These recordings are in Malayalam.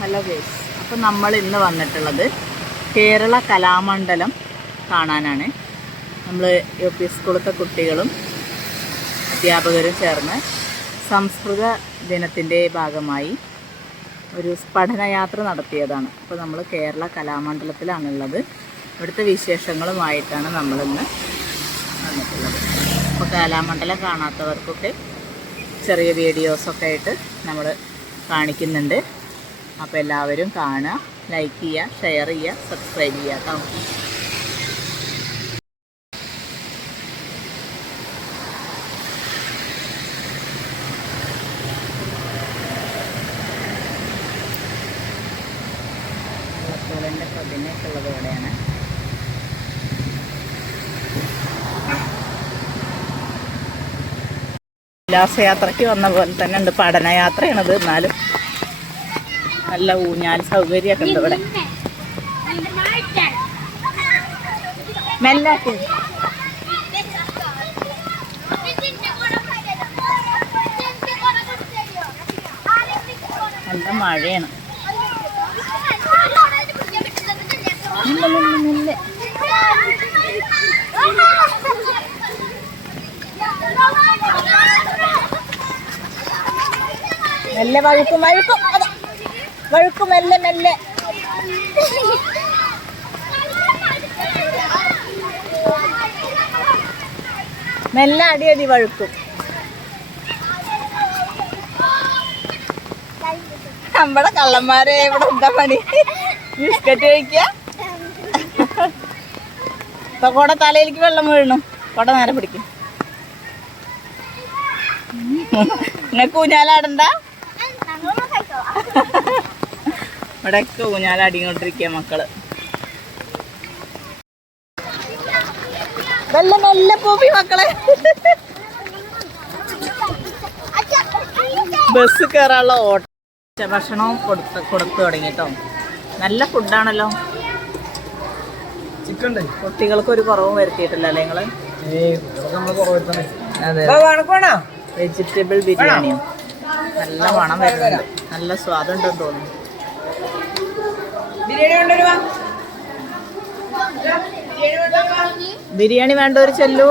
Hello guys. അപ്പം നമ്മൾ ഇന്ന് വന്നിട്ടുള്ളത് കേരള കലാമണ്ഡലം കാണാനാണ്. നമ്മൾ യു പി സ്കൂളത്തെ കുട്ടികളും അധ്യാപകരും ചേർന്ന് സംസ്കൃത ദിനത്തിന്റെ ഭാഗമായി ഒരു പഠനയാത്ര നടത്തിയതാണ്. അപ്പോൾ നമ്മൾ കേരള കലാമണ്ഡലത്തിലാണുള്ളത്. ഇവിടുത്തെ വിശേഷങ്ങളുമായിട്ടാണ് നമ്മളിന്ന് വന്നിട്ടുള്ളത്. അപ്പോൾ കലാമണ്ഡലം കാണാത്തവർക്കൊക്കെ ചെറിയ വീഡിയോസൊക്കെ ആയിട്ട് നമ്മൾ കാണിക്കുന്നുണ്ട്. അപ്പോൾ എല്ലാവരും കാണുക ലൈക്ക് ചെയ്യുക ഷെയർ ചെയ്യുക സബ്സ്ക്രൈബ് ചെയ്യുക കേട്ടോ വെള്ളത്തോളിന്റെ പ്രതിമയൊക്കെ വന്ന പോലെ തന്നെ ഉണ്ട്. പഠനയാത്രയാണത് എന്നാലും നല്ല ഊഞ്ഞാൽ സൗകര്യമൊക്കെ ഉണ്ട് ഇവിടെ. നല്ല മഴയാണ്. നല്ല വഴുക്കും വഴുക്കും. വഴുക്കും മെല്ലെ മെല്ലെ. മെല്ലെ അടിയടി അടി വഴുക്കും. നമ്മടെ കള്ളന്മാരെ ഇവിടെ എന്താ പണി? ബിസ്ക്കറ്റ് കഴിക്കുക? ഇപ്പൊ കൂടെ തലയിലേക്ക് വെള്ളം വീഴണം കൂടെ നേരെ പിടിക്കും. നിങ്ങൾക്ക് ഊഞ്ഞാലാടണ്ട? ഇവിടെയൊക്കെ ഊഞ്ഞാലാടിക്കൊണ്ടിരിക്കുക മക്കൾ. നല്ല നല്ല പൂവി മക്കളെ. ബസ് കയറാനുള്ള ഓട്ട ഭക്ഷണവും കൊടുത്ത് കൊടുത്തു തുടങ്ങി കേട്ടോ നല്ല ഫുഡാണല്ലോ ചിക്കൻ കുട്ടികൾക്ക് ഒരു കുറവും വരുത്തിയിട്ടില്ല അല്ലേ നിങ്ങൾ? വെജിറ്റബിൾ ബിരിയാണിയും? നല്ല മണം വരുന്നുണ്ട്. നല്ല സ്വാദുണ്ടെന്ന് തോന്നുന്നു. ബിരിയാണി വേണ്ട ഒരു ചെല്ലു.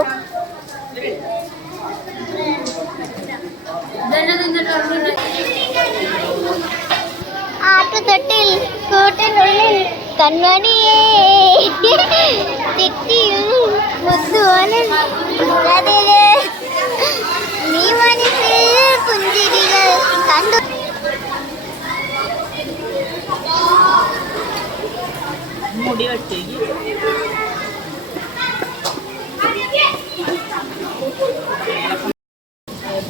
ആട്ടുതൊട്ടിൽ കൂട്ടിനുള്ളിൽ കൺമണിയേ.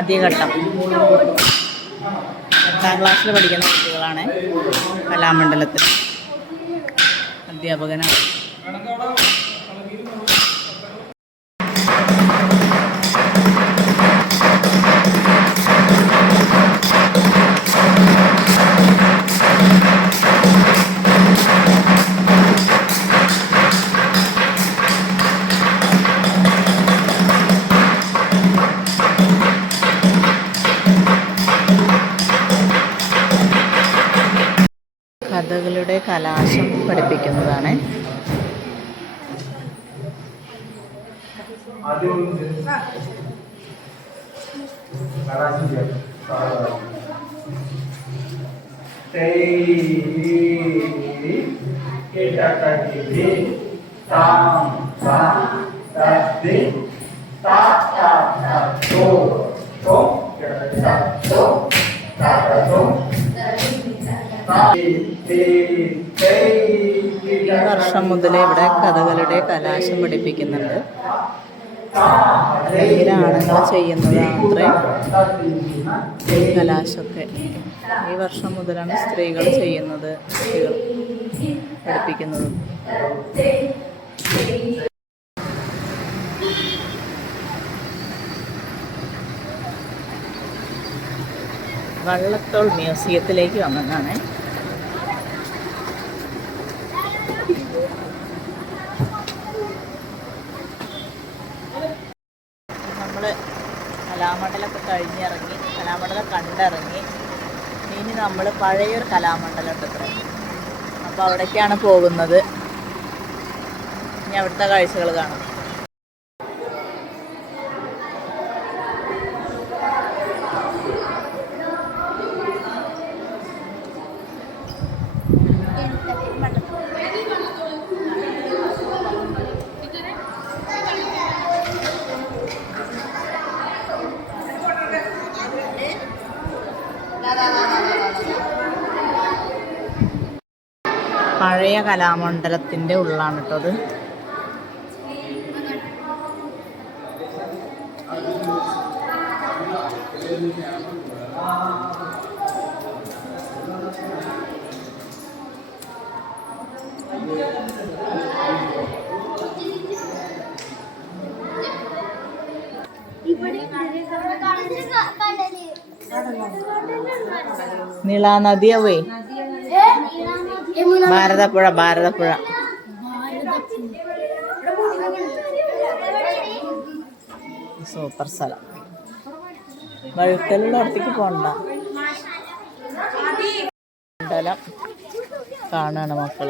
ആദ്യഘട്ടം എട്ടാം ക്ലാസ്സിൽ പഠിക്കുന്ന കുട്ടികളാണ് കലാമണ്ഡലത്തിൽ. അധ്യാപകനാണ്. കലാശം പഠിപ്പിക്കുന്നതാണ് Thank tam, ഈ വർഷം മുതൽ ഇവിടെ കഥകളുടെ കലാശം പഠിപ്പിക്കുന്നുണ്ട്. ഭയങ്കര ആണുങ്ങൾ ചെയ്യുന്നതാണ് അത്രേ കലാശമൊക്കെ. ഈ വർഷം മുതലാണ് സ്ത്രീകൾ ചെയ്യുന്നത് പഠിപ്പിക്കുന്നത്. വള്ളത്തോൾ മ്യൂസിയത്തിലേക്ക് വന്നതാണ് നമ്മൾ കലാമണ്ഡലമൊക്കെ കഴിഞ്ഞിറങ്ങി കലാമണ്ഡലം കണ്ടിറങ്ങി. ഇനി നമ്മൾ പഴയൊരു കലാമണ്ഡലം ഉണ്ട് ഇത്ര. അപ്പോൾ അവിടേക്കാണ് പോകുന്നത്. ഇനി അവിടുത്തെ കാഴ്ചകൾ കാണാം. പഴയ കലാമണ്ഡലത്തിന്റെ ഉള്ളാണ് കേട്ടോ അത്. നീളാനദിയാവേ ഭാരതപ്പുഴ ഭാരതപ്പുഴ. സൂപ്പർ സ്ഥലം. വഴുക്കലുള്ള അടുത്തേക്ക് പോണ്ട. മണ്ഡലം. കാണാണ് മക്കൾ.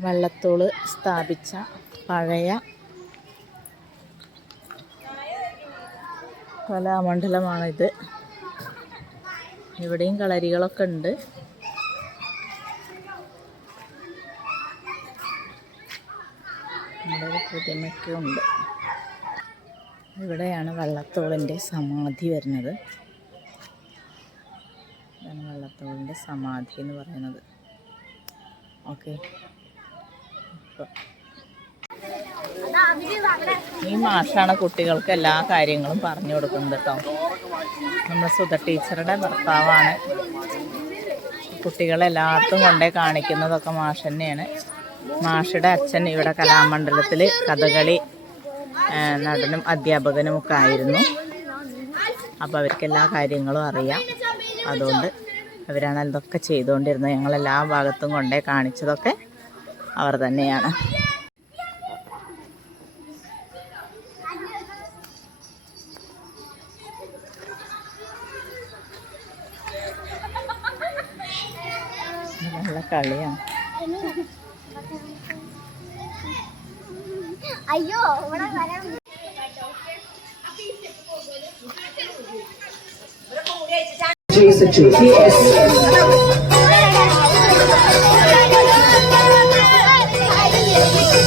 വള്ളത്തോൾ സ്ഥാപിച്ച പഴയ കലാമണ്ഡലമാണിത്. ഇവിടെയും കളരികളൊക്കെ ഉണ്ട്. ഇവിടെ ഉണ്ട്. ഇവിടെയാണ് വള്ളത്തോളിന്റെ സമാധി വരുന്നത്. ഇതാണ് വള്ളത്തോളിന്റെ സമാധി എന്ന് പറയുന്നത്. ഓക്കെ. ഈ മാഷാണ് കുട്ടികൾക്ക് എല്ലാ കാര്യങ്ങളും പറഞ്ഞു കൊടുക്കുന്നത് കേട്ടോ. നമ്മുടെ സുധ ടീച്ചറുടെ ഭർത്താവാണ്. കുട്ടികളെ എല്ലായിടത്തും കൊണ്ടേ കാണിക്കുന്നതൊക്കെ മാഷ് തന്നെയാണ്. മാഷയുടെ അച്ഛൻ ഇവിടെ കലാമണ്ഡലത്തിൽ കഥകളി നടനും അധ്യാപകനും ഒക്കെ ആയിരുന്നു. അപ്പോൾ അവർക്ക് എല്ലാ കാര്യങ്ങളും അറിയാം. അതുകൊണ്ട് അവരാണ് ഇതൊക്കെ ചെയ്തുകൊണ്ടിരുന്നത്. ഞങ്ങൾ എല്ലാ ഭാഗത്തും കൊണ്ടേ കാണിച്ചതൊക്കെ അവർ തന്നെയാണ്. നല്ല കളിയാണ് അയ്യോ ഇവിടെ വരാൻ ും